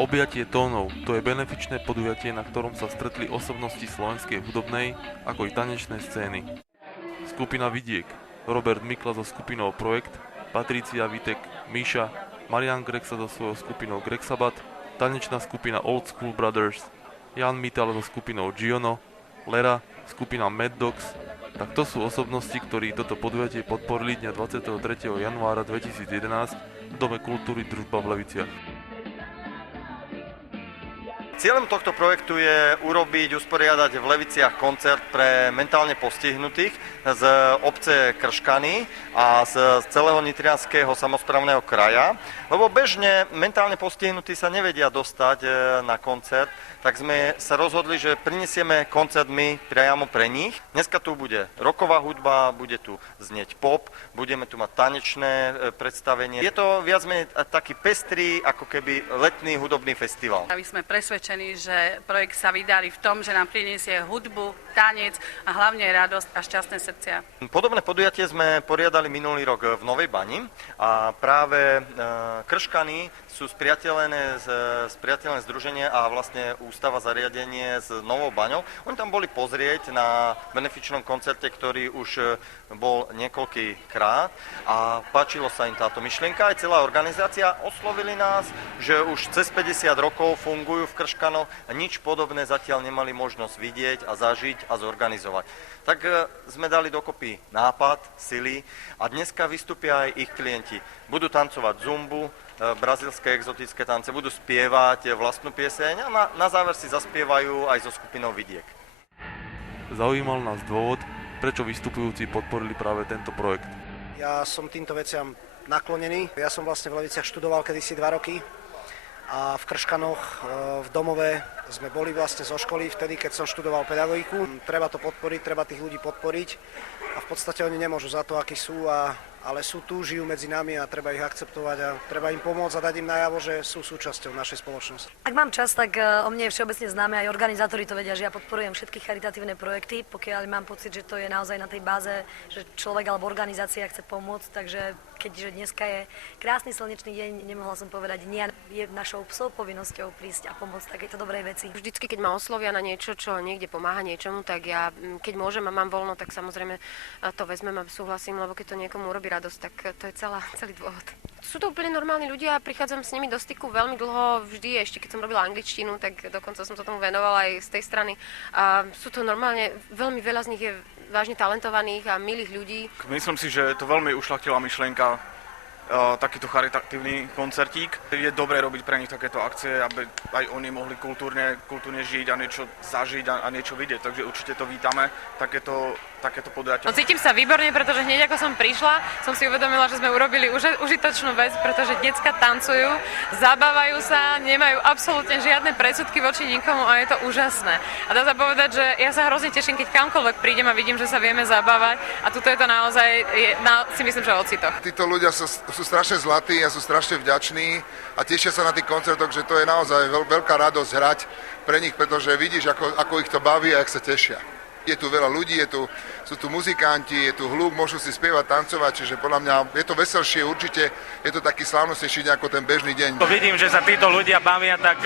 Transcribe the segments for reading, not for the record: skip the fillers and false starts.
Objatie tónov, to je benefičné podujatie, na ktorom sa stretli osobnosti slovenskej hudobnej, ako i tanečnej scény. Skupina Vidiek, Robert Mikla so skupinou Projekt, Patricia Vitek, Míša, Marian Grexa so svojou skupinou Grexabat, tanečná skupina Old School Brothers, Jan Mital so skupinou Giono, Lera, skupina Mad Dogs. Tak to sú osobnosti, ktorí toto podujatie podporili dňa 23. januára 2011 v Dome kultúry Družba v Leviciach. Cieľom tohto projektu je usporiadať v Leviciach koncert pre mentálne postihnutých z obce Krškany a z celého Nitrianskeho samosprávneho kraja, lebo bežne mentálne postihnutí sa nevedia dostať na koncert, tak sme sa rozhodli, že prinesieme koncert my priamo pre nich. Dneska tu bude rocková hudba, bude tu znieť pop, budeme tu mať tanečné predstavenie. Je to viac menej taký pestrý, ako keby letný hudobný festival. My sme presvedčení, že projekt sa vydarí v tom, že nám prinesie hudbu, tanec a hlavne radosť a šťastné srdcia. Podobné podujatie sme poriadali minulý rok v Novej Bani a práve Krškany sú spriateľené združenie a vlastne ústava zariadenie s Novou Baňou. Oni tam boli pozrieť na benefičnom koncerte, ktorý už bol niekoľkýkrát a páčilo sa im táto myšlienka. Aj celá organizácia oslovili nás, že už cez 50 rokov fungujú v Krškanoch a nič podobné zatiaľ nemali možnosť vidieť a zažiť a zorganizovať. Tak sme dali dokopy nápad, sily a dneska vystúpia aj ich klienti. Budú tancovať zumbu, brazilské exotické tance, budú spievať vlastnú pieseň a na záver si zaspievajú aj so skupinou Vidiek. Zaujímal nás dôvod, prečo vystupujúci podporili práve tento projekt. Ja som týmto veciam naklonený. Ja som vlastne v Leviciach študoval kedysi 2 roky a v Krškanoch v domove sme boli vlastne zo školy vtedy, keď som študoval pedagogiku. Treba to podporiť, treba tých ľudí podporiť a v podstate oni nemôžu za to, akí sú, ale sú tu, žijú medzi nami a treba ich akceptovať a treba im pomôcť a dať im najavo, že sú súčasťou našej spoločnosti. Ak mám čas, tak o mne je všeobecne známe, aj organizátori to vedia, že ja podporujem všetky charitatívne projekty, pokiaľ mám pocit, že to je naozaj na tej báze, že človek alebo organizácia chce pomôcť, takže keďže dneska je krásny slnečný deň, nemohla som povedať nie, je našou povinnosťou prísť a pomôcť takéto dobrej veci. Vždycky, keď ma oslovia na niečo, čo niekde pomáha niečomu, tak ja, keď môžem a mám voľno, tak samozrejme to vezmem a súhlasím, lebo keď to niekomu urobí radosť, tak to je celý dôvod. Sú to úplne normálni ľudia a prichádzam s nimi do styku veľmi dlho, vždy, ešte keď som robila angličtinu, tak dokonca som sa tomu venovala aj z tej strany. A sú to normálne, veľmi veľa z nich je vážne talentovaných a milých ľudí. Myslím si, že je to veľmi ušľachtilá myšlienka, takýto charitatívny koncertík. Je dobré robiť pre nich takéto akcie, aby aj oni mohli kultúrne žiť a niečo zažiť a niečo vidieť. Takže určite to vítame, takéto podujatie. No, cítim sa výborne, pretože hneď ako som prišla, som si uvedomila, že sme urobili užitočnú vec, pretože decká tancujú, zabávajú sa, nemajú absolútne žiadne predsudky voči nikomu a je to úžasné. A dá sa povedať, že ja sa hrozne teším, keď kamkoľvek prídem a vidím, že sa vieme zabávať a tuto je to naozaj, si myslím, že ocitoch. Títo ľudia sú strašne zlatí a sú strašne vďační a tešia sa na tých koncertoch, že to je naozaj veľká radosť hrať pre nich, pretože vidíš, ako ich to baví a jak sa tešia. Je tu veľa ľudí, sú tu muzikanti, je tu hluk, môžu si spievať, tancovať, čiže podľa mňa je to veselšie, určite je to taký slávnostnejší ako ten bežný deň. Vidím, že sa títo ľudia bavia, tak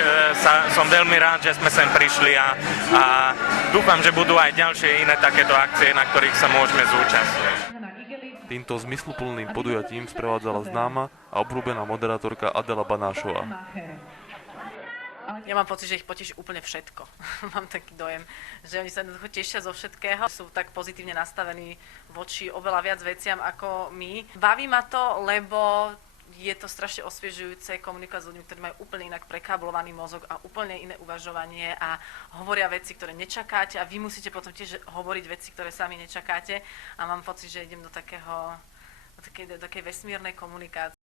som veľmi rád, že sme sem prišli a dúfam, že budú aj ďalšie iné takéto akcie, na ktorých sa môžeme zúčastniť. Týmto zmysluplným podujatím sprevádzala známa a obľúbená moderátorka Adela Banášová. Ja mám pocit, že ich poteší úplne všetko. Mám taký dojem, že oni sa jednoducho tešia zo všetkého. Sú tak pozitívne nastavení voči oveľa viac veciam ako my. Baví ma to, lebo je to strašne osviežujúce komunikovať s ľuďmi, ktorí majú úplne inak prekáblovaný mozog a úplne iné uvažovanie a hovoria veci, ktoré nečakáte a vy musíte potom tiež hovoriť veci, ktoré sami nečakáte a mám pocit, že idem do takej vesmírnej komunikácie.